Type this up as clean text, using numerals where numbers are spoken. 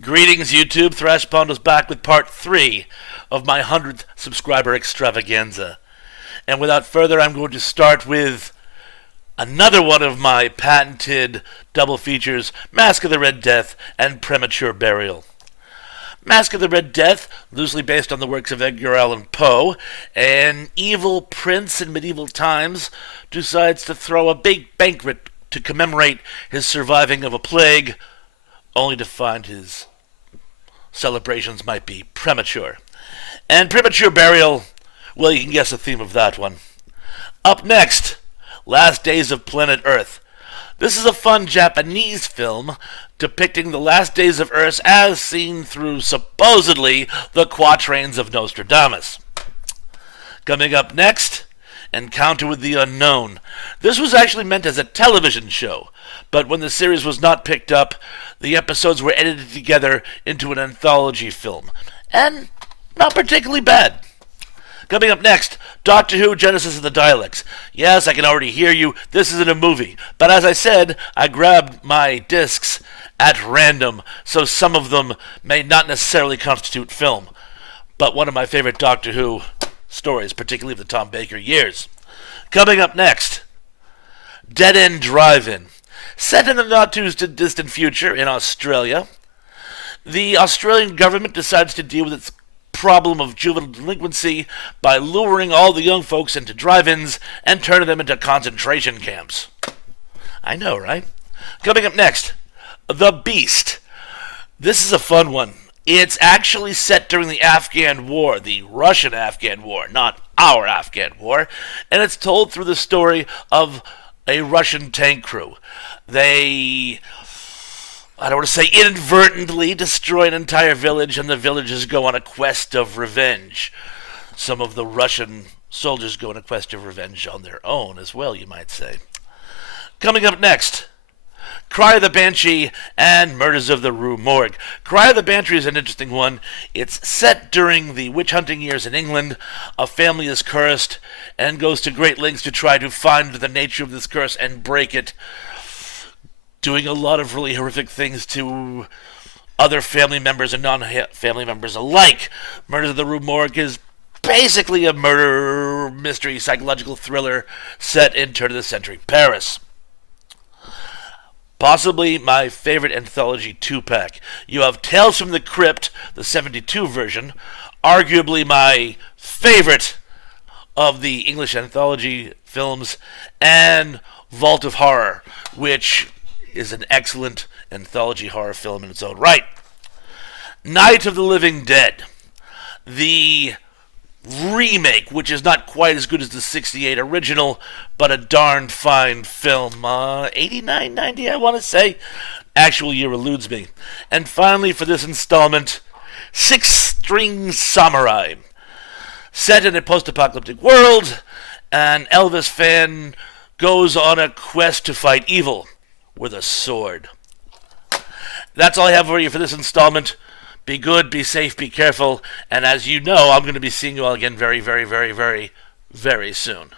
Greetings, YouTube. Thrashpond is back with part 3 of my 100th subscriber extravaganza. And without further, I'm going to start with another one of my patented double features, Mask of the Red Death and Premature Burial. Mask of the Red Death, loosely based on the works of Edgar Allan Poe, an evil prince in medieval times decides to throw a big banquet to commemorate his surviving of a plague, only to find his celebrations might be premature. And Premature Burial, well, you can guess the theme of that one. Up next, Last Days of Planet Earth. This is a fun Japanese film depicting the last days of Earth as seen through, supposedly, the quatrains of Nostradamus. Coming up next, Encounter with the Unknown. This was actually meant as a television show, but when the series was not picked up, the episodes were edited together into an anthology film, and not particularly bad. Coming up next, Doctor Who Genesis of the Daleks. Yes, I can already hear you, this isn't a movie, but as I said, I grabbed my discs at random, so some of them may not necessarily constitute film, but one of my favorite Doctor Who stories, particularly of the Tom Baker years. Coming up next, Dead End Drive-In. Set in the not-too-distant future in Australia, the Australian government decides to deal with its problem of juvenile delinquency by luring all the young folks into drive-ins and turning them into concentration camps. I know, right? Coming up next, The Beast. This is a fun one. It's actually set during the Afghan War, the Russian-Afghan War, not our Afghan War, and it's told through the story of a Russian tank crew. They, I don't want to say inadvertently, destroy an entire village, and the villagers go on a quest of revenge. Some of the Russian soldiers go on a quest of revenge on their own as well, you might say. Coming up next, Cry of the Banshee and Murders of the Rue Morgue. Cry of the Banshee is an interesting one. It's set during the witch-hunting years in England. A family is cursed and goes to great lengths to try to find the nature of this curse and break it, doing a lot of really horrific things to other family members and non-family members alike. Murders of the Rue Morgue is basically a murder mystery psychological thriller set in turn-of-the-century Paris. Possibly my favorite anthology 2-pack. You have Tales from the Crypt, the 72 version, arguably my favorite of the English anthology films, and Vault of Horror, which is an excellent anthology horror film in its own right. Night of the Living Dead, the remake, which is not quite as good as the 68 original, but a darn fine film. 89, 90, I want to say. Actual year eludes me. And finally, for this installment, Six String Samurai. Set in a post-apocalyptic world, an Elvis fan goes on a quest to fight evil with a sword. That's all I have for you for this installment. Be good, be safe, be careful, and as you know, I'm going to be seeing you all again very, very, very, very, very soon.